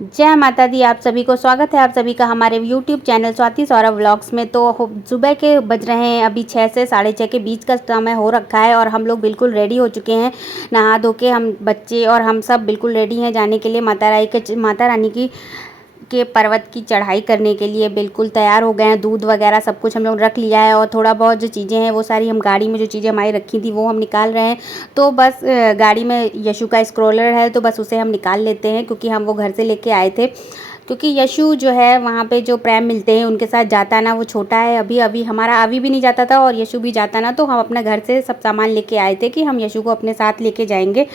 जय माता दी। आप सभी को स्वागत है आप सभी का हमारे YouTube channel Swati Saurabh vlogs में। तो सुबह के बज रहे हैं अभी 6 से 6:30 के बीच का समय हो रखा है और हम लोग बिल्कुल रेडी हो चुके हैं। नहा धो के हम बच्चे और हम सब बिल्कुल रेडी हैं जाने के लिए माता रानी की के पर्वत की चढ़ाई करने के लिए बिल्कुल तैयार हो गए हैं। दूध वगैरह सब कुछ हम लोग रख लिया है और थोड़ा बहुत जो चीज़ें हैं वो सारी हम गाड़ी में जो चीज़ें हमारी रखी थी वो हम निकाल रहे हैं। तो बस गाड़ी में यशु का स्क्रोलर है तो बस उसे हम निकाल लेते हैं क्योंकि हम वो घर से लेके आए थे। क्योंकि यशु जो है वहाँ पे जो प्रैम मिलते हैं उनके साथ जाता ना, वो छोटा है अभी अभी हमारा अभी भी नहीं जाता था और यशु भी जाता ना, तो हम अपने घर से सब सामान लेके आए थे कि हम यशु को अपने साथ लेके जाएंगे।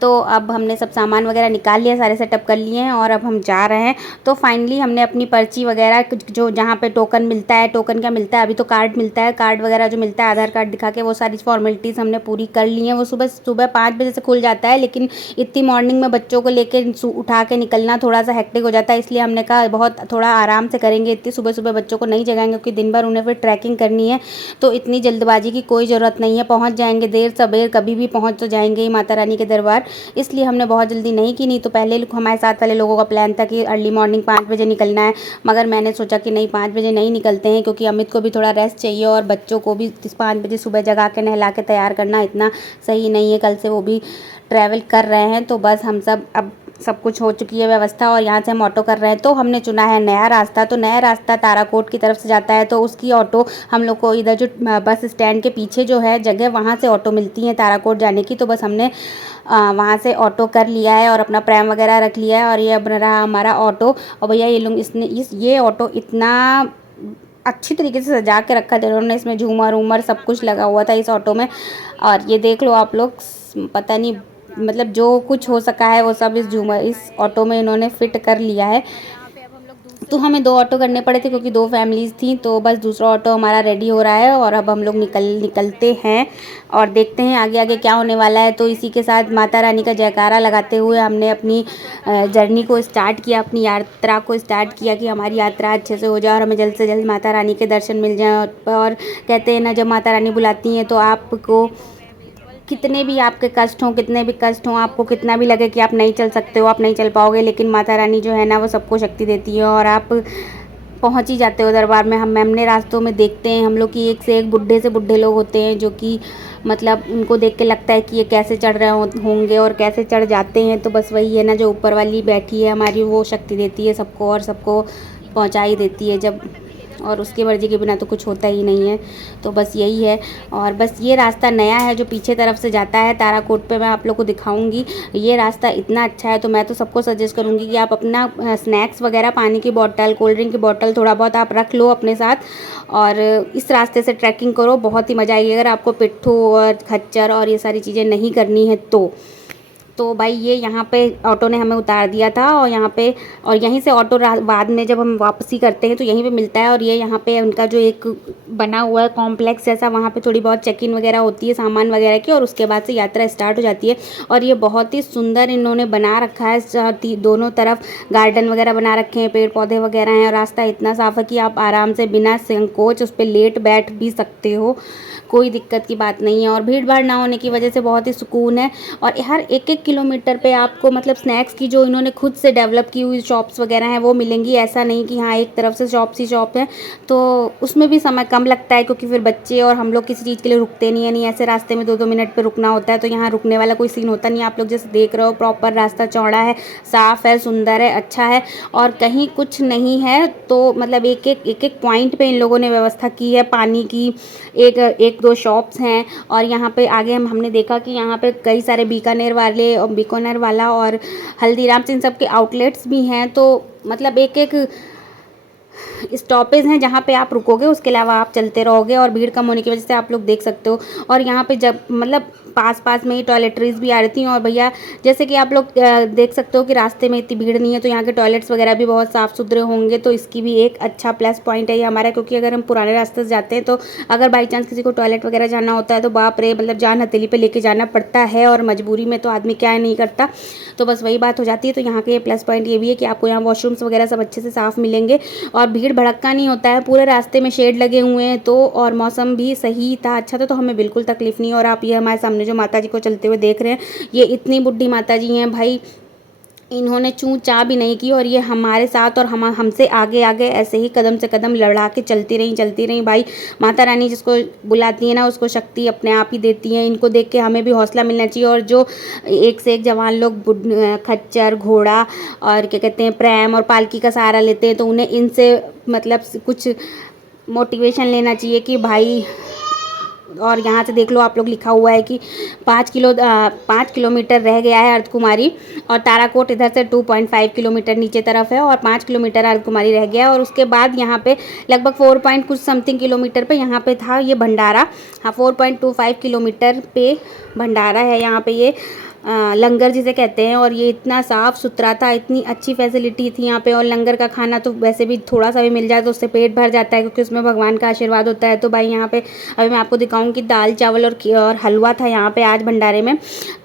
तो अब हमने सब सामान वगैरह निकाल लिया, सारे सेटअप कर लिए हैं और अब हम जा रहे हैं। तो फाइनली हमने अपनी पर्ची वगैरह जो जहाँ पे टोकन मिलता है, टोकन क्या मिलता है, अभी तो कार्ड मिलता है, कार्ड वगैरह जो मिलता है आधार कार्ड दिखा के, वो सारी फॉर्मेलिटीज़ हमने पूरी कर ली हैं। वो सुबह 5 बजे से खुल जाता है, लेकिन इतनी मॉर्निंग में बच्चों को लेके उठा के निकलना थोड़ा सा हेक्टिक हो जाता है, इसलिए हमने कहा बहुत थोड़ा आराम से करेंगे। इतनी सुबह सुबह बच्चों को नहीं जगाएंगे क्योंकि दिन भर उन्हें फिर ट्रैकिंग करनी है, तो इतनी जल्दबाजी की कोई ज़रूरत नहीं है। पहुँच जाएंगे, देर सबेर कभी भी पहुँच तो जाएंगे ही माता रानी के दरबार, इसलिए हमने बहुत जल्दी नहीं की। नहीं तो पहले हमारे साथ वाले लोगों का प्लान था कि अर्ली मॉर्निंग 5 बजे निकलना है, मगर मैंने सोचा कि नहीं 5 बजे नहीं निकलते हैं क्योंकि अमित को भी थोड़ा रेस्ट चाहिए और बच्चों को भी 5 बजे सुबह जगा के नहला के तैयार करना इतना सही नहीं है। कल से वो भी ट्रैवल कर रहे हैं, तो बस हम सब अब सब कुछ हो चुकी है व्यवस्था और यहाँ से हम ऑटो कर रहे हैं। तो हमने चुना है नया रास्ता, तो नया रास्ता ताराकोट की तरफ से जाता है, तो उसकी ऑटो हम लोग को इधर जो बस स्टैंड के पीछे जो है जगह वहाँ से ऑटो मिलती है ताराकोट जाने की। तो बस हमने वहाँ से ऑटो कर लिया है और अपना प्रैम वगैरह रख लिया है और ये बन रहा हमारा ऑटो। और भैया ये लोग ये ऑटो इतना अच्छी तरीके से सजा के रखा था उन्होंने, इसमें झूमर उमर सब कुछ लगा हुआ था इस ऑटो में। और ये देख लो आप लोग, पता नहीं मतलब जो कुछ हो सका है वो सब इस ऑटो में इन्होंने फिट कर लिया है। तो हमें 2 ऑटो करने पड़े थे क्योंकि 2 फैमिलीज़ थी, तो बस दूसरा ऑटो हमारा रेडी हो रहा है और अब हम लोग निकलते हैं और देखते हैं आगे आगे क्या होने वाला है। तो इसी के साथ माता रानी का जयकारा लगाते हुए हमने अपनी जर्नी को स्टार्ट किया, अपनी यात्रा को स्टार्ट किया कि हमारी यात्रा अच्छे से हो जाए और हमें जल्द से जल्द माता रानी के दर्शन मिल जाए। और कहते हैं ना, जब माता रानी बुलाती हैं तो आपको कितने भी आपके कष्ट हों, कितने भी कष्ट हों, आपको कितना भी लगे कि आप नहीं चल सकते हो, आप नहीं चल पाओगे, लेकिन माता रानी जो है ना वो सबको शक्ति देती है और आप पहुंच ही जाते हो दरबार में। हम अपने रास्तों में देखते हैं हम लोग कि एक से एक बुढ़े से बुढ़े लोग होते हैं जो कि मतलब उनको देख के लगता है कि ये कैसे चढ़ रहे होंगे और कैसे चढ़ जाते हैं। तो बस वही है ना, जो ऊपर वाली बैठी है हमारी वो शक्ति देती है सबको और सबको पहुँचा ही देती है जब, और उसकी मर्ज़ी के बिना तो कुछ होता ही नहीं है। तो बस यही है। और बस ये रास्ता नया है जो पीछे तरफ से जाता है ताराकोट पे, मैं आप लोग को दिखाऊंगी। ये रास्ता इतना अच्छा है तो मैं तो सबको सजेस्ट करूंगी कि आप अपना स्नैक्स वगैरह, पानी की बोतल, कोल्ड ड्रिंक की बोतल थोड़ा बहुत आप रख लो अपने साथ और इस रास्ते से ट्रैकिंग करो, बहुत ही मज़ा आएगी। अगर आपको पिट्ठू और खच्चर और ये सारी चीज़ें नहीं करनी है तो भाई ये यहाँ पे ऑटो ने हमें उतार दिया था और यहाँ पे, और यहीं से ऑटो बाद में जब हम वापसी करते हैं तो यहीं पे मिलता है। और ये यहाँ पे उनका जो एक बना हुआ है कॉम्प्लेक्स जैसा, वहाँ पे थोड़ी बहुत चेक इन वगैरह होती है सामान वगैरह की और उसके बाद से यात्रा स्टार्ट हो जाती है। और ये बहुत ही सुंदर इन्होंने बना रखा है, दोनों तरफ गार्डन वगैरह बना रखे हैं, पेड़ पौधे वगैरह हैं और रास्ता इतना साफ़ है कि आप आराम से बिना संकोच उस पर लेट बैठ भी सकते हो, कोई दिक्कत की बात नहीं है। और भीड़ भाड़ ना होने की वजह से बहुत ही सुकून है। और हर एक किलोमीटर पे आपको मतलब स्नैक्स की जो इन्होंने खुद से डेवलप की हुई शॉप्स वगैरह हैं वो मिलेंगी। ऐसा नहीं कि हाँ एक तरफ से शॉप है, तो उसमें भी समय कम लगता है क्योंकि फिर बच्चे और हम लोग किसी चीज़ के लिए रुकते नहीं है। नहीं ऐसे रास्ते में 2-2 मिनट पर रुकना होता है, तो यहाँ रुकने वाला कोई सीन होता नहीं। आप लोग जैसे देख रहे हो प्रॉपर रास्ता चौड़ा है, साफ़ है, सुंदर है, अच्छा है और कहीं कुछ नहीं है। तो मतलब एक पॉइंट पे इन लोगों ने व्यवस्था की है पानी की, एक 2 शॉप्स हैं। और यहाँ पे आगे हमने देखा कि यहाँ पे कई सारे बीकानेर वाला और हल्दीराम इन सब के आउटलेट्स भी हैं। तो मतलब एक स्टॉपेज हैं जहाँ पे आप रुकोगे, उसके अलावा आप चलते रहोगे और भीड़ कम होने की वजह से आप लोग देख सकते हो। और यहाँ पे जब मतलब पास में ही टॉयलेटरीज भी आ रही थी। और भैया जैसे कि आप लोग देख सकते हो कि रास्ते में इतनी भीड़ नहीं है, तो यहाँ के टॉयलेट्स वगैरह भी बहुत साफ़ सुथरे होंगे, तो इसकी भी एक अच्छा प्लस पॉइंट है ये हमारा। क्योंकि अगर हम पुराने रास्ते से जाते हैं तो अगर बाई चांस किसी को टॉयलेट वगैरह जाना होता है तो बाप रे, मतलब जान हथेली पे लेके जाना पड़ता है और मजबूरी में तो आदमी क्या नहीं करता। तो बस वही बात हो जाती है। तो यहाँ के प्लस पॉइंट ये भी है कि आपको यहाँ वॉशरूम्स वगैरह सब अच्छे से साफ़ मिलेंगे और भीड़ भड़क्का नहीं होता है। पूरे रास्ते में शेड लगे हुए हैं, तो और मौसम भी सही था, अच्छा था, तो हमें बिल्कुल तकलीफ नहीं। और आप ये हमारे सामने जो माता जी को चलते हुए देख रहे हैं, ये इतनी बुढ़ी माता जी हैं भाई, इन्होंने चूँ चाँ भी नहीं की और ये हमारे साथ और हमसे आगे आगे ऐसे ही कदम से कदम लड़ा के चलती रहीं भाई। माता रानी जिसको बुलाती है ना उसको शक्ति अपने आप ही देती है। इनको देख के हमें भी हौसला मिलना चाहिए। और जो एक से एक जवान लोग खच्चर, घोड़ा और क्या कहते हैं प्रैम और पालकी का सहारा लेते हैं, तो उन्हें इनसे मतलब कुछ मोटिवेशन लेना चाहिए कि भाई। और यहाँ से देख लो आप लोग, लिखा हुआ है कि 5 किलोमीटर रह गया है अर्धकुमारी, और ताराकोट इधर से 2.5 किलोमीटर नीचे तरफ है और 5 किलोमीटर अर्धकुमारी रह गया। और उसके बाद यहाँ पे लगभग 4 पॉइंट कुछ समथिंग किलोमीटर पे यहाँ पे था ये भंडारा। हाँ, 4.25 किलोमीटर पे भंडारा है यहाँ पे, ये लंगर जिसे कहते हैं। और ये इतना साफ़ सुथरा था, इतनी अच्छी फैसिलिटी थी यहाँ पे। और लंगर का खाना तो वैसे भी थोड़ा सा भी मिल जाए तो उससे पेट भर जाता है, क्योंकि उसमें भगवान का आशीर्वाद होता है। तो भाई यहाँ पे अभी मैं आपको दिखाऊं कि दाल चावल और हलवा था यहाँ पे आज भंडारे में।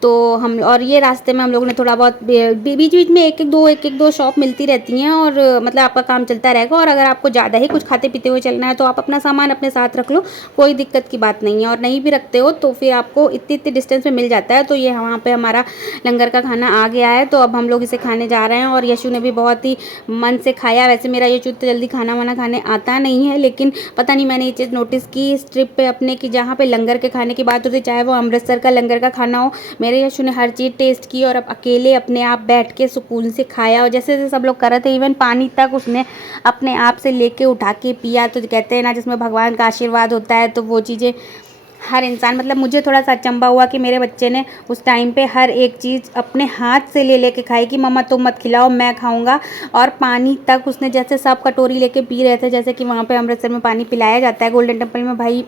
तो हम और ये रास्ते में हम लोगों ने थोड़ा बहुत बीच बीच में एक एक दो शॉप मिलती रहती हैं, और मतलब आपका काम चलता रहेगा। और अगर आपको ज़्यादा ही कुछ खाते पीते हुए चलना है तो आप अपना सामान अपने साथ रख लो, कोई दिक्कत की बात नहीं है। और नहीं भी रखते हो तो फिर आपको इतनी डिस्टेंस में मिल जाता है। तो ये वहाँ पे हमारा लंगर का खाना आ गया है, तो अब हम लोग इसे खाने जा रहे हैं। और यशु ने भी बहुत ही मन से खाया। वैसे मेरा यशु तो जल्दी खाना वाना खाने आता नहीं है, लेकिन पता नहीं मैंने ये चीज़ नोटिस की इस ट्रिप पे अपने कि जहाँ पे लंगर के खाने की बात होती, चाहे वो अमृतसर का लंगर का खाना हो, मेरे यशु ने हर चीज़ टेस्ट की और अब अकेले अपने आप बैठ के सुकून से खाया। और जैसे जैसे सब लोग कर रहे थे, इवन पानी तक उसने अपने आप से लेके उठा के पिया। तो कहते हैं ना, जिसमें भगवान का आशीर्वाद होता है तो वो चीज़ें हर इंसान, मतलब मुझे थोड़ा सा अचंभा हुआ कि मेरे बच्चे ने उस टाइम पे हर एक चीज़ अपने हाथ से ले लेके खाई कि मम्मा तुम मत खिलाओ, मैं खाऊंगा। और पानी तक उसने जैसे सब कटोरी लेके पी रहे थे, जैसे कि वहाँ पे अमृतसर में पानी पिलाया जाता है गोल्डन टेम्पल में। भाई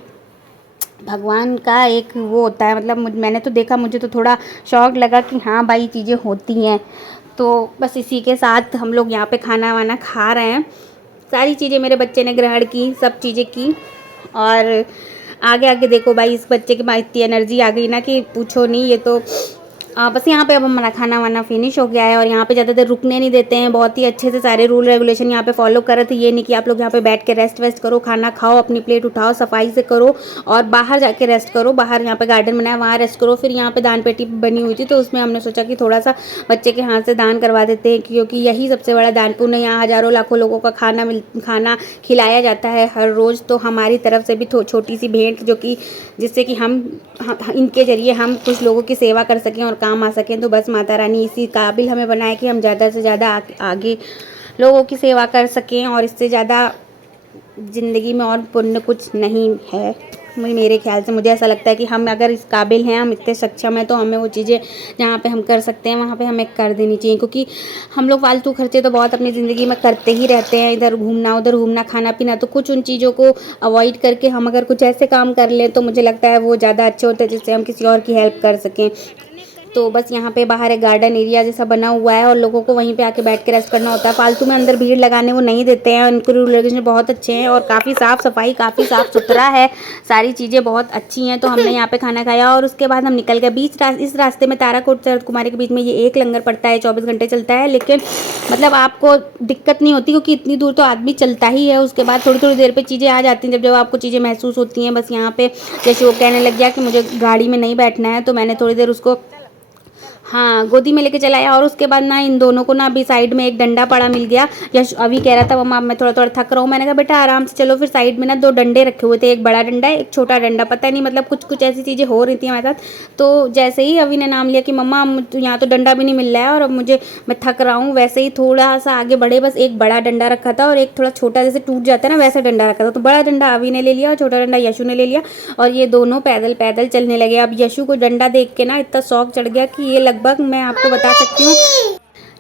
भगवान का एक वो होता है, मतलब मैंने तो देखा, मुझे तो थोड़ा शौक लगा कि हाँ भाई चीज़ें होती हैं। तो बस इसी के साथ हम लोग यहाँ पे खाना वाना खा रहे हैं। सारी चीज़ें मेरे बच्चे ने ग्रहण की, सब चीज़ें की। और आगे आगे देखो भाई, इस बच्चे के पास इतनी एनर्जी आ गई ना कि पूछो नहीं। ये तो बस यहाँ पे अब हमारा खाना वाना फिनिश हो गया है। और यहाँ पे ज़्यादा देर रुकने नहीं देते हैं, बहुत ही अच्छे से सारे रूल रेगुलेशन यहाँ पे फॉलो कर रहे थे। ये नहीं कि आप लोग यहाँ पे बैठ के रेस्ट वेस्ट करो, खाना खाओ, अपनी प्लेट उठाओ, सफाई से करो और बाहर जाके रेस्ट करो। बाहर यहाँ पे गार्डन बनाया, वहाँ रेस्ट करो। फिर यहाँ पे दान पेटी बनी हुई थी, तो उसमें हमने सोचा कि थोड़ा सा बच्चे के हाथ से दान करवा देते हैं, क्योंकि यही सबसे बड़ा दान पुण्य। यहाँ हज़ारों लाखों लोगों का खाना खिलाया जाता है हर रोज़। तो हमारी तरफ से भी छोटी सी भेंट, जो कि जिससे कि हम इनके ज़रिए हम कुछ लोगों की सेवा कर सकें और काम आ सकें। तो बस माता रानी इसी काबिल हमें बनाए कि हम ज़्यादा से ज़्यादा आगे लोगों की सेवा कर सकें, और इससे ज़्यादा ज़िंदगी में और पुण्य कुछ नहीं है। मेरे ख्याल से मुझे ऐसा लगता है कि हम अगर इस काबिल हैं, हम इतने सक्षम हैं, तो हमें वो चीज़ें जहाँ पे हम कर सकते हैं वहाँ पे हमें कर देनी चाहिए। क्योंकि हम लोग फालतू खर्चे तो बहुत अपनी ज़िंदगी में करते ही रहते हैं, इधर घूमना उधर घूमना, खाना पीना। तो कुछ उन चीज़ों को अवॉइड करके हम अगर कुछ ऐसे काम कर लें तो मुझे लगता है वो ज़्यादा अच्छे होते हैं, जिससे हम किसी और की हेल्प कर सकें। तो बस यहाँ पे बाहर एक गार्डन एरिया जैसा बना हुआ है और लोगों को वहीं पे आके बैठ के रेस्ट करना होता है। फालतू में अंदर भीड़ लगाने वो नहीं देते हैं। उनके रूल रेगुलेशन बहुत अच्छे हैं और काफ़ी साफ़ सफाई, काफ़ी साफ़ सुथरा है, सारी चीज़ें बहुत अच्छी हैं। तो हमने यहाँ पे खाना खाया और उसके बाद हम निकल गए इस रास्ते में ताराकोट से अर्धकुमारी के बीच में ये एक लंगर पड़ता है, 24 घंटे चलता है। लेकिन मतलब आपको दिक्कत नहीं होती, क्योंकि इतनी दूर तो आदमी चलता ही है। उसके बाद थोड़ी थोड़ी देर पे चीज़ें आ जाती हैं, जब आपको चीज़ें महसूस होती हैं। बस यहाँ पे जैसे वो कहने लग गया कि मुझे गाड़ी में नहीं बैठना है, तो मैंने थोड़ी देर उसको हाँ गोदी में लेके चलाया। और उसके बाद ना इन दोनों को ना अभी साइड में एक डंडा पड़ा मिल गया। यश अभी कह रहा था मम्मा मैं थोड़ा थोड़ा थक रहा हूँ। मैंने कहा बेटा आराम से चलो। फिर साइड में ना 2 डंडे रखे हुए थे, एक बड़ा डंडा एक छोटा डंडा। पता नहीं मतलब कुछ ऐसी चीज़ें हो रही थी हमारे साथ। तो जैसे ही अभी ने नाम लिया कि मम्मा यहाँ तो डंडा भी नहीं मिल रहा है और अब मैं थक रहा हूँ, वैसे ही थोड़ा सा आगे बढ़े, बस एक बड़ा डंडा रखा था और एक थोड़ा छोटा जैसे टूट जाता है ना वैसा डंडा रखा था। तो बड़ा डंडा अभी ने ले लिया और छोटा डंडा यशु ने ले लिया और ये दोनों पैदल पैदल चलने लगे। अब यशु को डंडा देख के ना इतना शौक चढ़ गया कि ये लगभग मैं आपको बता सकती हूँ,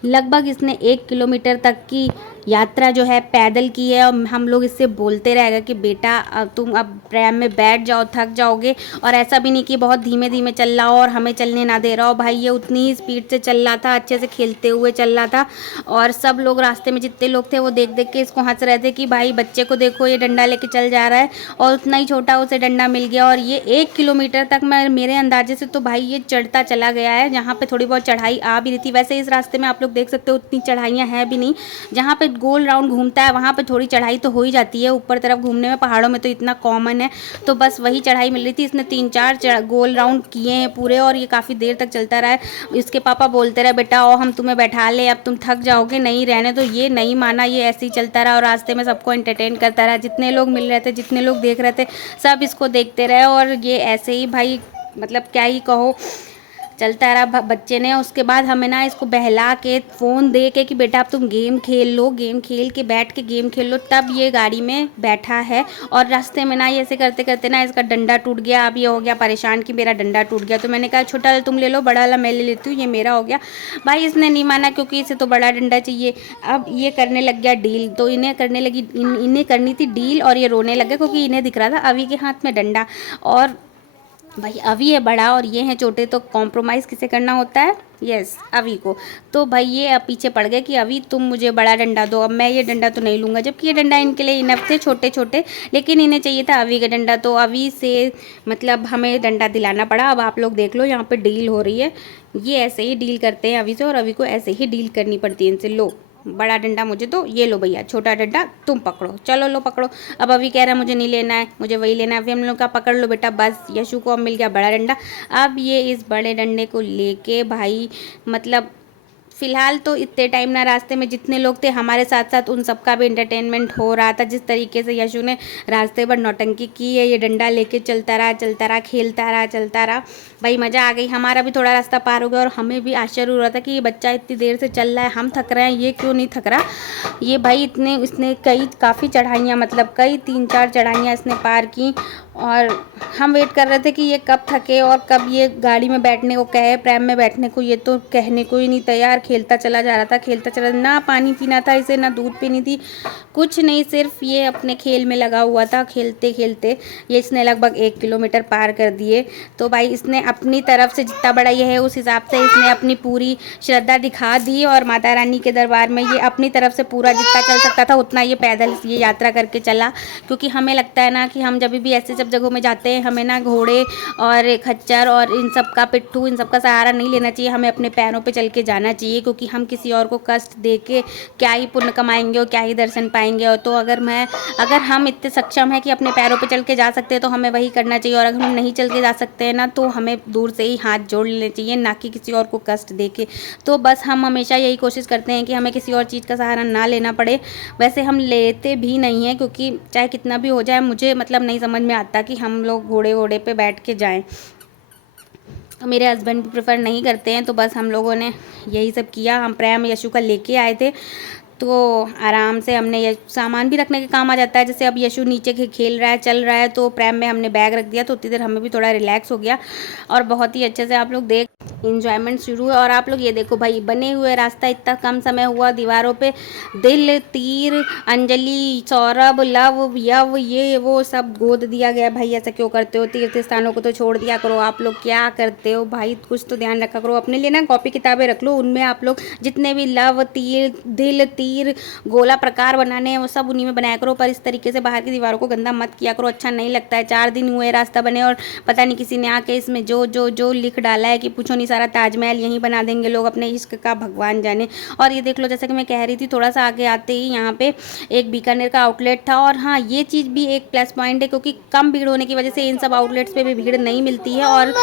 लगभग इसने 1 किलोमीटर तक की यात्रा जो है पैदल की है। और हम लोग इससे बोलते रहेगा कि बेटा अब तुम अब ट्रैम में बैठ जाओ, थक जाओगे। और ऐसा भी नहीं कि बहुत धीमे धीमे चल रहा हो और हमें चलने ना दे रहा हो। भाई ये उतनी ही स्पीड से चल रहा था, अच्छे से खेलते हुए चल रहा था। और सब लोग रास्ते में जितने लोग थे वो देख देख के इसको हंस रहे थे कि भाई बच्चे को देखो ये डंडा लेके चल जा रहा है। और उतना ही छोटा उसे डंडा मिल गया और ये 1 किलोमीटर तक मेरे अंदाजे से तो भाई ये चढ़ता चला गया है। जहाँ पे थोड़ी बहुत चढ़ाई आ भी रही थी, वैसे इस रास्ते में आप लोग देख सकते हो उतनी चढ़ाइयाँ हैं भी नहीं। जहाँ पे गोल राउंड घूमता है वहाँ पे थोड़ी चढ़ाई तो हो ही जाती है ऊपर तरफ घूमने में, पहाड़ों में तो इतना कॉमन है। तो बस वही चढ़ाई मिल रही थी, इसने 3-4 गोल राउंड किए हैं पूरे और ये काफ़ी देर तक चलता रहा है। इसके पापा बोलते रहे बेटा और हम तुम्हें बैठा ले, अब तुम थक जाओगे, नहीं रहने तो ये नहीं माना, ये ऐसे ही चलता रहा और रास्ते में सबको एंटरटेन करता रहा। जितने लोग मिल रहे थे, जितने लोग देख रहे थे, सब इसको देखते रहे और ये ऐसे ही भाई मतलब क्या ही कहो चलता रहा बच्चे ने। उसके बाद हमें ना इसको बहला के फ़ोन दे के कि बेटा अब तुम गेम खेल लो, गेम खेल के बैठ के गेम खेल लो, तब ये गाड़ी में बैठा है। और रास्ते में ना ये ऐसे करते करते ना इसका डंडा टूट गया। अब ये हो गया परेशान कि मेरा डंडा टूट गया। तो मैंने कहा छोटा वाला तुम ले लो, बड़ा वाला मैं ले लेती हूँ, ये मेरा हो गया। भाई इसने नहीं माना क्योंकि इसे तो बड़ा डंडा चाहिए। अब ये करने लग गया डील, तो इन्हें करनी थी डील और ये रोने लगे क्योंकि इन्हें दिख रहा था अभी के हाथ में डंडा और भाई अभी है बड़ा और ये हैं छोटे, तो कॉम्प्रोमाइज़ किसे करना होता है? यस, अभी को। तो भाई ये अब पीछे पड़ गए कि अभी तुम मुझे बड़ा डंडा दो, अब मैं ये डंडा तो नहीं लूँगा, जबकि ये डंडा इनके लिए इनफ थे छोटे छोटे, लेकिन इन्हें चाहिए था अभी का डंडा। तो अभी से मतलब हमें डंडा दिलाना पड़ा। अब आप लोग देख लो यहाँ पे डील हो रही है, ये ऐसे ही डील करते हैं अभी से और अभी को ऐसे ही डील करनी पड़ती है इनसे। लो बड़ा डंडा मुझे दो, ये लो भैया छोटा डंडा तुम पकड़ो, चलो लो पकड़ो। अब अभी कह रहा है मुझे नहीं लेना है, मुझे वही लेना है। फिर हम लोग का पकड़ लो बेटा, बस यशु को अब मिल गया बड़ा डंडा। अब ये इस बड़े डंडे को लेके भाई मतलब फ़िलहाल तो इतने टाइम ना रास्ते में जितने लोग थे हमारे साथ साथ उन सबका भी एंटरटेनमेंट हो रहा था। जिस तरीके से यशु ने रास्ते पर नौटंकी की है, ये डंडा लेके चलता रहा, खेलता रहा, चलता रहा। भाई मज़ा आ गई। हमारा भी थोड़ा रास्ता पार हो गया और हमें भी आश्चर्य हो रहा था कि ये बच्चा इतनी देर से चल रहा है, हम थक रहे हैं, ये क्यों नहीं थक रहा। ये भाई इसने काफ़ी चढ़ाइयाँ मतलब कई 3-4 चढ़ाइयाँ इसने पार की और हम वेट कर रहे थे कि ये कब थके और कब ये गाड़ी में बैठने को कहे, प्रैम में बैठने को। ये तो कहने को ही नहीं तैयार, खेलता चला जा रहा था, खेलता चला, ना पानी पीना था इसे, ना दूध पीनी थी, कुछ नहीं, सिर्फ ये अपने खेल में लगा हुआ था। खेलते खेलते ये इसने लगभग 1 किलोमीटर पार कर दिए। तो भाई इसने अपनी तरफ से जितना बड़ा ये है उस हिसाब से इसने अपनी पूरी श्रद्धा दिखा दी और माता रानी के दरबार में ये अपनी तरफ से पूरा जितना चल सकता था उतना ये पैदल ये यात्रा करके चला। क्योंकि हमें लगता है ना कि हम जब भी ऐसे जगहों में जाते हैं हमें ना घोड़े और खच्चर और इन सब का पिट्ठू इन सब का सहारा नहीं लेना चाहिए, हमें अपने पैरों पे चल के जाना चाहिए। क्योंकि हम किसी और को कष्ट दे के क्या ही पुण्य कमाएंगे और क्या ही दर्शन पाएंगे। और तो अगर हम इतने सक्षम हैं कि अपने पैरों पे चल के जा सकते हैं तो हमें वही करना चाहिए। और अगर हम नहीं चल के जा सकते हैं ना तो हमें दूर से ही हाथ जोड़ लेने चाहिए, ना कि किसी और को कष्ट दे के। तो बस हम हमेशा यही कोशिश करते हैं कि हमें किसी और चीज़ का सहारा ना लेना पड़े। वैसे हम लेते भी नहीं हैं क्योंकि चाहे कितना भी हो जाए मुझे मतलब नहीं समझ में आता कि हम लोग घोड़े पे बैठ के जाएं। मेरे हस्बैंड भी प्रेफर नहीं करते हैं। तो बस हम लोगों ने यही सब किया। हम प्रैम यशु का लेके आए थे तो आराम से हमने ये सामान भी रखने के काम आ जाता है। जैसे अब यशु नीचे खेल रहा है, चल रहा है, तो प्रैम में हमने बैग रख दिया तो उतनी देर हमें भी थोड़ा रिलैक्स हो गया और बहुत ही अच्छे से आप लोग देख इंजॉयमेंट शुरू है। और आप लोग ये देखो भाई बने हुए रास्ता इतना कम समय हुआ, दीवारों पे दिल, तीर, अंजलि, सौरभ, लव, यव, ये वो सब गोद दिया गया। भाई ऐसा क्यों करते हो, तीर्थ स्थानों को तो छोड़ दिया करो। आप लोग क्या करते हो भाई, कुछ तो ध्यान रखा करो। अपने लिए ना कॉपी किताबें रख लो, उनमें आप लोग जितने भी लव, तीर, दिल, तीर, गोला प्रकार बनाने हैं वो सब उन्हीं में बनाया करो। पर इस तरीके से बाहर की दीवारों को गंदा मत किया करो, अच्छा नहीं लगता है। 4 दिन हुए रास्ता बने और पता नहीं किसी ने आके इसमें जो लिख डाला है कि पूछो नहीं, सारा ताजमहल यहीं बना देंगे लोग, अपने इश्क का भगवान जाने। और ये देख लो जैसा कि मैं कह रही थी, थोड़ा सा आगे आते ही यहाँ पे एक बीकानेर का आउटलेट था। और हाँ, ये चीज़ भी एक प्लस पॉइंट है क्योंकि कम भीड़ होने की वजह से इन सब आउटलेट्स पे भी भीड़ नहीं मिलती है और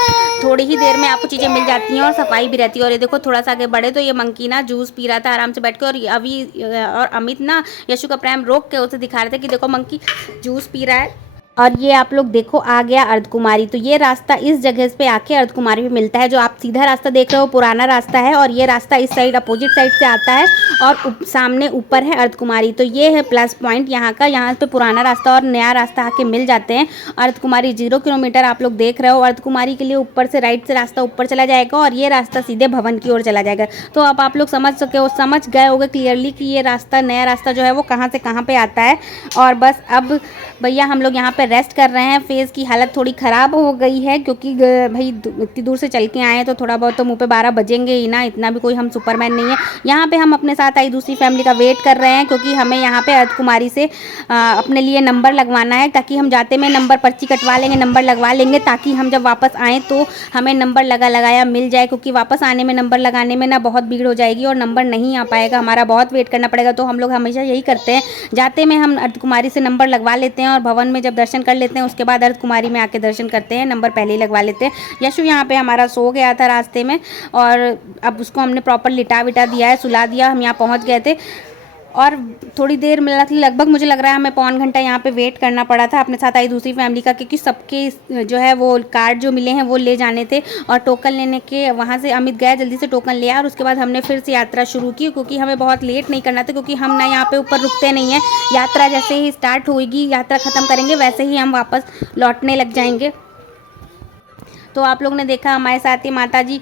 थोड़ी ही देर में आपको चीज़ें मिल जाती हैं और सफाई भी रहती है। और ये देखो थोड़ा सा आगे बढ़े तो ये मंकी ना जूस पी रहा था आराम से बैठ के। और अभी और अमित ना यशु का प्रैम रोक के उसे दिखा रहे थे कि देखो मंकी जूस पी रहा है। और ये आप लोग देखो आ गया अर्धकुमारी। तो ये रास्ता इस जगह पे आके अर्धकुमारी पे मिलता है। जो आप सीधा रास्ता देख रहे हो पुराना रास्ता है और ये रास्ता इस साइड अपोजिट साइड से आता है और सामने ऊपर है अर्धकुमारी। तो ये है प्लस पॉइंट यहाँ का, यहाँ पे पुराना रास्ता और नया रास्ता आके मिल जाते हैं। अर्धकुमारी 0 किलोमीटर आप लोग देख रहे हो। अर्धकुमारी के लिए ऊपर से राइट से रास्ता ऊपर चला जाएगा और ये रास्ता सीधे भवन की ओर चला जाएगा। तो अब आप लोग समझ गए होगे क्लियरली कि ये रास्ता नया रास्ता जो है वो कहाँ से कहाँ पे आता है। और बस अब भैया हम लोग यहाँ पे रेस्ट कर रहे हैं। फेस की हालत थोड़ी ख़राब हो गई है क्योंकि भाई इतनी दूर से चल के आए हैं तो थोड़ा बहुत तो मुँह पे 12 बजेंगे ही ना, इतना भी कोई हम सुपरमैन नहीं है। यहाँ पे हम अपने साथ आई दूसरी फैमिली का वेट कर रहे हैं क्योंकि हमें यहाँ पे अर्थ कुमारी से अपने लिए नंबर लगवाना है, ताकि हम जाते में नंबर पर्ची कटवा लेंगे, नंबर लगवा लेंगे, ताकि हम जब वापस आएँ तो हमें नंबर लगाया मिल जाए। क्योंकि वापस आने में नंबर लगाने में ना बहुत भीड़ हो जाएगी और नंबर नहीं आ पाएगा, हमारा बहुत वेट करना पड़ेगा। तो हम लोग हमेशा यही करते हैं, जाते में हम अर्थ कुमारी से नंबर लगवा लेते हैं और भवन में जब दर्शन कर लेते हैं उसके बाद अर्थ कुमारी में आके दर्शन करते हैं, नंबर पहले ही लगवा लेते हैं। यशु यहाँ पे हमारा सो गया था रास्ते में और अब उसको हमने प्रॉपर लिटा विटा दिया है, सुला दिया। हम यहाँ पहुँच गए थे और थोड़ी देर मिला थी, लगभग मुझे लग रहा है हमें पौन घंटा यहाँ पे वेट करना पड़ा था। अपने साथ आई दूसरी फैमिली का, क्योंकि सबके जो है वो कार्ड जो मिले हैं वो ले जाने थे और टोकन लेने के वहाँ से अमित गया, जल्दी से टोकन लिया और उसके बाद हमने फिर से यात्रा शुरू की, क्योंकि हमें बहुत लेट नहीं करना था, क्योंकि हम ना यहाँ पे ऊपर रुकते नहीं हैं। यात्रा जैसे ही स्टार्ट होगी, यात्रा ख़त्म करेंगे वैसे ही हम वापस लौटने लग जाएंगे। तो आप लोग ने देखा हमारे साथ ही माता जी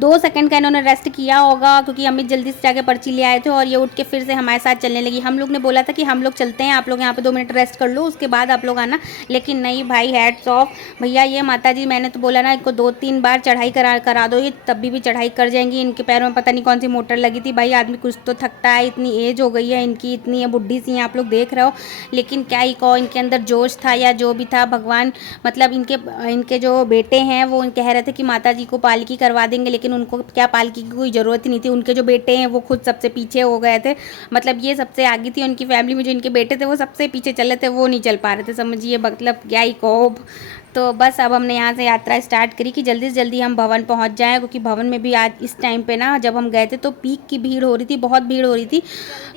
2 सेकंड का इन्होंने रेस्ट किया होगा, क्योंकि अमित जल्दी से जाके पर्ची ले आए थे और ये उठ के फिर से हमारे साथ चलने लगी। हम लोग ने बोला था कि हम लोग चलते हैं, आप लोग यहाँ पे 2 मिनट रेस्ट कर लो, उसके बाद आप लोग आना, लेकिन नहीं भाई, हैट्स ऑफ भैया। ये माता जी, मैंने तो बोला ना इनको 2-3 बार चढ़ाई करा दो, ये तब भी चढ़ाई कर जाएंगी। इनके पैरों में पता नहीं कौन सी मोटर लगी थी। भाई आदमी कुछ तो थकता है, इतनी एज हो गई है इनकी, इतनी बुढ़ी सी आप लोग देख रहे हो, लेकिन क्या ही कहो, इनके अंदर जोश था या जो भी था, भगवान मतलब इनके जो बेटे हैं वो कह रहे थे कि माता जी को पालकी करवा देंगे, लेकिन उनको क्या पालकी की कोई ज़रूरत ही नहीं थी। उनके जो बेटे हैं वो खुद सबसे पीछे हो गए थे, मतलब ये सबसे आगे थी उनकी फैमिली में, जो इनके बेटे थे वो सबसे पीछे चले थे, वो नहीं चल पा रहे थे, समझिए, मतलब क्या ही कहो। तो बस अब हमने यहाँ से यात्रा स्टार्ट करी कि जल्दी से जल्दी हम भवन पहुँच जाएँ, क्योंकि भवन में भी आज इस टाइम पे ना जब हम गए थे तो पीक की भीड़ हो रही थी, बहुत भीड़ हो रही थी,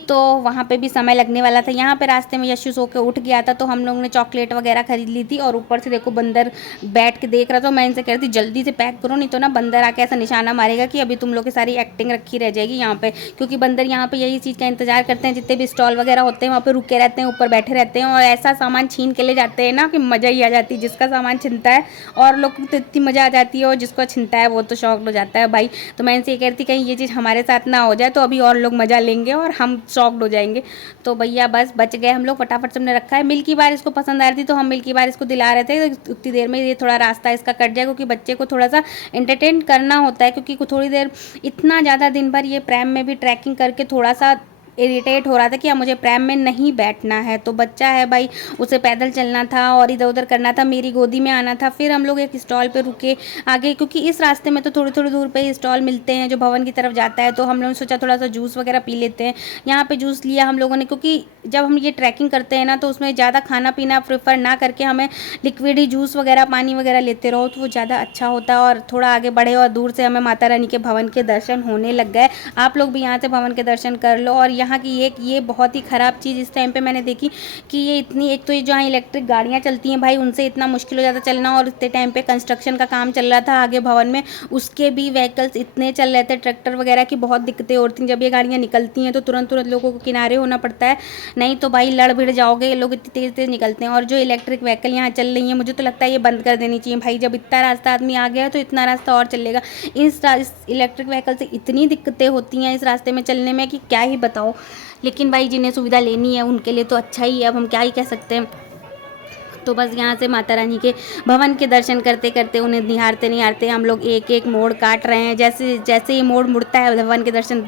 तो वहाँ पे भी समय लगने वाला था। यहाँ पे रास्ते में यशु सो के उठ गया था, तो हम लोगों ने चॉकलेट वगैरह खरीद ली थी और ऊपर से देखो बंदर बैठ के देख रहा था। मैं इनसे कह रही थी जल्दी से पैक करो, नहीं तो ना बंदर आके ऐसा निशाना मारेगा कि अभी तुम लोग की सारी एक्टिंग रखी रह जाएगी यहाँ पे, क्योंकि बंदर यहाँ पे यही चीज़ का इंतजार करते हैं, जितने भी स्टॉल वगैरह होते हैं वहाँ पे रुके रहते हैं, ऊपर बैठे रहते हैं और ऐसा सामान छीन के ले जाते हैं ना कि मज़ा ही आ जाती है। जिसका सामान छिनता है और लोग को तो इतनी मज़ा आ जाती है और जिसको छिनता है वो तो शौक हो जाता है भाई। तो मैं इनसे ये कह रही थी कहीं ये चीज़ हमारे साथ ना हो जाए, तो अभी और लोग मज़ा लेंगे और हम शॉक्ड हो जाएंगे। तो भैया बस बच गए हम लोग, फटाफट से हमने रखा है। मिल्की बार इसको पसंद आ रही थी तो हम मिल्की बार इसको दिला रहे थे, उतनी देर में ये थोड़ा रास्ता इसका कट जाए, क्योंकि बच्चे को थोड़ा सा एंटरटेन करना होता है, क्योंकि थोड़ी देर इतना ज़्यादा दिन भर ये प्रैम में भी ट्रैकिंग करके थोड़ा सा इरिटेट हो रहा था कि अब मुझे प्रैम में नहीं बैठना है। तो बच्चा है भाई, उसे पैदल चलना था और इधर उधर करना था, मेरी गोदी में आना था। फिर हम लोग एक स्टॉल पे रुके आगे, क्योंकि इस रास्ते में तो थोड़ी थोड़ी दूर पे ही स्टॉल मिलते हैं जो भवन की तरफ जाता है। तो हम लोगों ने सोचा थोड़ा सा जूस वगैरह पी लेते हैं। यहाँ पे जूस लिया हम लोगों ने, क्योंकि जब हम ये ट्रैकिंग करते हैं ना तो उसमें ज़्यादा खाना पीना प्रेफर ना करके हमें लिक्विड ही जूस वगैरह पानी वगैरह लेते रहो तो वो ज़्यादा अच्छा होता है। और थोड़ा आगे बढ़े और दूर से हमें माता रानी के भवन के दर्शन होने लग गए। आप लोग भी यहाँ से भवन के दर्शन कर लो। और यहाँ की ये बहुत ही ख़राब चीज़ इस टाइम पे मैंने देखी कि ये इतनी, एक तो ये जहाँ इलेक्ट्रिक गाड़ियाँ चलती हैं भाई उनसे इतना मुश्किल हो जाता चलना, और इतने टाइम पे कंस्ट्रक्शन का काम चल रहा था आगे भवन में, उसके भी व्हीकल्स इतने चल रहे थे, ट्रैक्टर वगैरह की बहुत दिक्कतें होती हैं। जब ये गाड़ियाँ निकलती हैं तो तुरंत लोगों को किनारे होना पड़ता है, नहीं तो भाई लड़ भिड़ जाओगे। ये लोग इतनी तेज़ तेज़ निकलते हैं। और जो इलेक्ट्रिक व्हीकल यहाँ चल रही हैं, मुझे तो लगता है ये बंद कर देनी चाहिए भाई। जब इतना रास्ता आदमी आ गया है तो इतना रास्ता और चलेगा। इस इलेक्ट्रिक व्हीकल से इतनी दिक्कतें होती हैं इस रास्ते में चलने में कि क्या ही बताओ। लेकिन भाई जिन्हें सुविधा लेनी है उनके लिए तो अच्छा ही है, अब हम क्या ही कह सकते हैं। तो बस यहाँ से माता रानी के भवन के दर्शन करते करते, उन्हें निहारते हम लोग एक एक मोड़ काट रहे हैं। जैसे जैसे ही मोड़ मुड़ता है भवन के दर्शन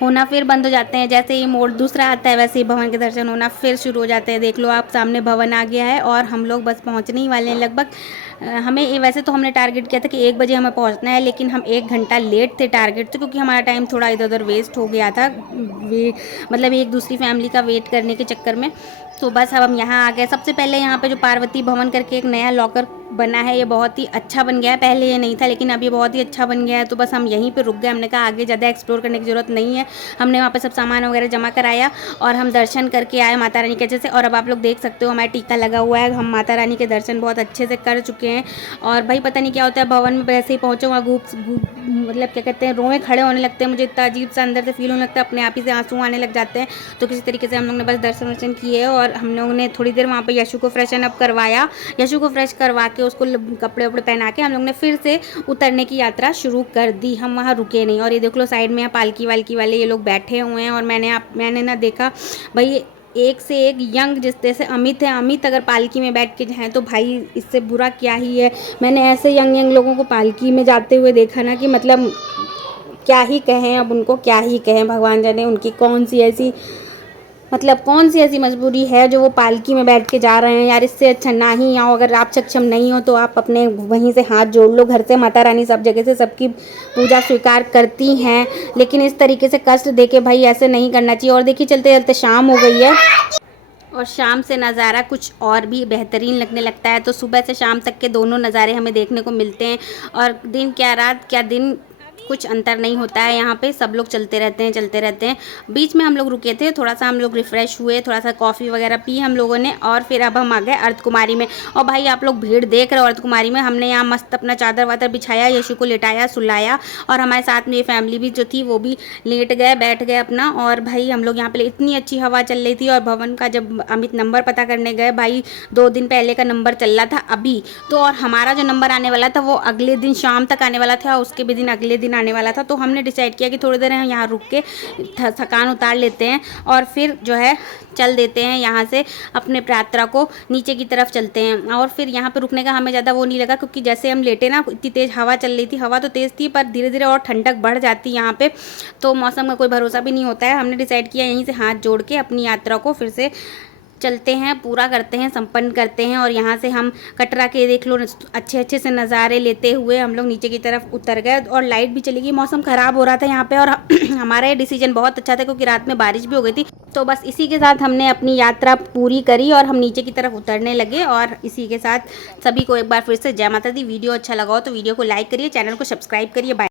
होना फिर बंद हो जाते हैं, जैसे ही मोड़ दूसरा आता है वैसे ही भवन के दर्शन होना फिर शुरू हो जाते हैं। देख लो आप, सामने भवन आ गया है और हम लोग बस पहुँचने ही वाले हैं लगभग। हमें वैसे तो हमने टारगेट किया था कि 1 बजे हमें पहुंचना है, लेकिन हम 1 घंटा लेट थे टारगेट से, क्योंकि हमारा टाइम थोड़ा इधर उधर वेस्ट हो गया था, मतलब एक दूसरी फैमिली का वेट करने के चक्कर में। तो बस अब हम यहाँ आ गए। सबसे पहले यहाँ पे जो पार्वती भवन करके एक नया लॉकर बना है, ये बहुत ही अच्छा बन गया है। पहले ये नहीं था लेकिन अब ये बहुत ही अच्छा बन गया है। तो बस हम यहीं पे रुक गए, हमने कहा आगे ज़्यादा एक्सप्लोर करने की ज़रूरत नहीं है। हमने वहाँ पे सब सामान वगैरह जमा कराया और हम दर्शन करके आए माता रानी के अच्छे से। और अब आप लोग देख सकते हो हमारा टीका लगा हुआ है, हम माता रानी के दर्शन बहुत अच्छे से कर चुके हैं। और भाई पता नहीं क्या होता है भवन में, वैसे ही पहुँचो वहाँ मतलब क्या कहते हैं, रोए खड़े होने लगते हैं। मुझे इतना अजीब सा अंदर से फील होने लगता है, अपने आप ही से आंसू आने लग जाते हैं। तो किसी तरीके से हम लोग ने बस दर्शन वर्शन किए और हम लोगों ने थोड़ी देर वहाँ पे यशु को फ्रेशन अप करवाया। यशु को फ्रेश करवा के उसको कपड़े वपड़े पहना के हम लोग ने फिर से उतरने की यात्रा शुरू कर दी। हम वहाँ रुके नहीं। और ये देख लो साइड में यहाँ पालकी वालकी वाले ये लोग बैठे हुए हैं। और मैंने ना देखा भाई एक से एक यंग, जिस जैसे अमित है, अमित अगर पालकी में बैठ के जाएँ तो भाई इससे बुरा क्या ही है। मैंने ऐसे यंग यंग लोगों को पालकी में जाते हुए देखा ना कि मतलब क्या ही कहें, अब उनको क्या ही कहें, भगवान जाने उनकी कौन सी ऐसी मजबूरी है जो वो पालकी में बैठ के जा रहे हैं। यार इससे अच्छा ना ही आओ। अगर आप सक्षम नहीं हो तो आप अपने वहीं से हाथ जोड़ लो। घर से माता रानी सब जगह से सबकी पूजा स्वीकार करती हैं, लेकिन इस तरीके से कष्ट देके भाई ऐसे नहीं करना चाहिए। और देखिए चलते चलते शाम हो गई है और शाम से नज़ारा कुछ और भी बेहतरीन लगने लगता है। तो सुबह से शाम तक के दोनों नज़ारे हमें देखने को मिलते हैं, और दिन क्या रात क्या दिन कुछ अंतर नहीं होता है। यहाँ पे सब लोग चलते रहते हैं। बीच में हम लोग रुके थे, थोड़ा सा हम लोग रिफ़्रेश हुए, थोड़ा सा कॉफ़ी वगैरह पी हम लोगों ने, और फिर अब हम आ गए अर्धकुमारी में। और भाई आप लोग भीड़ देख रहे हो अर्धकुमारी में। हमने यहाँ मस्त अपना चादर वादर बिछाया, यशु को लिटाया सुलाया, और हमारे साथ में ये फैमिली भी जो थी वो भी लेट गए, बैठ गए अपना। और भाई हम लोग यहाँ पे इतनी अच्छी हवा चल रही थी। और भवन का जब अमित नंबर पता करने गए, भाई 2 दिन पहले का नंबर चल रहा था अभी तो, और हमारा जो नंबर आने वाला था वो अगले दिन शाम तक आने वाला था, उसके भी दिन अगले दिन आने वाला था। तो हमने डिसाइड किया कि थोड़ी देर हम यहाँ रुक के थकान उतार लेते हैं, और फिर जो है चल देते हैं यहाँ से अपने यात्रा को नीचे की तरफ चलते हैं। और फिर यहाँ पे रुकने का हमें ज़्यादा वो नहीं लगा, क्योंकि जैसे हम लेटे ना, इतनी तेज़ हवा चल रही थी। हवा तो तेज़ थी पर धीरे धीरे और ठंडक बढ़ जाती यहाँ पे, तो मौसम का कोई भरोसा भी नहीं होता है। हमने डिसाइड किया यहीं से हाथ जोड़ के अपनी यात्रा को फिर से चलते हैं, पूरा करते हैं, संपन्न करते हैं। और यहाँ से हम कटरा के देख लो अच्छे से नज़ारे लेते हुए हम लोग नीचे की तरफ उतर गए। और लाइट भी चली गई, मौसम ख़राब हो रहा था यहाँ पे, और हमारा ये डिसीजन बहुत अच्छा था क्योंकि रात में बारिश भी हो गई थी। तो बस इसी के साथ हमने अपनी यात्रा पूरी करी और हम नीचे की तरफ उतरने लगे। और इसी के साथ सभी को एक बार फिर से जय माता दी। वीडियो अच्छा लगा हो तो वीडियो को लाइक करिए, चैनल को सब्सक्राइब करिए। बाय।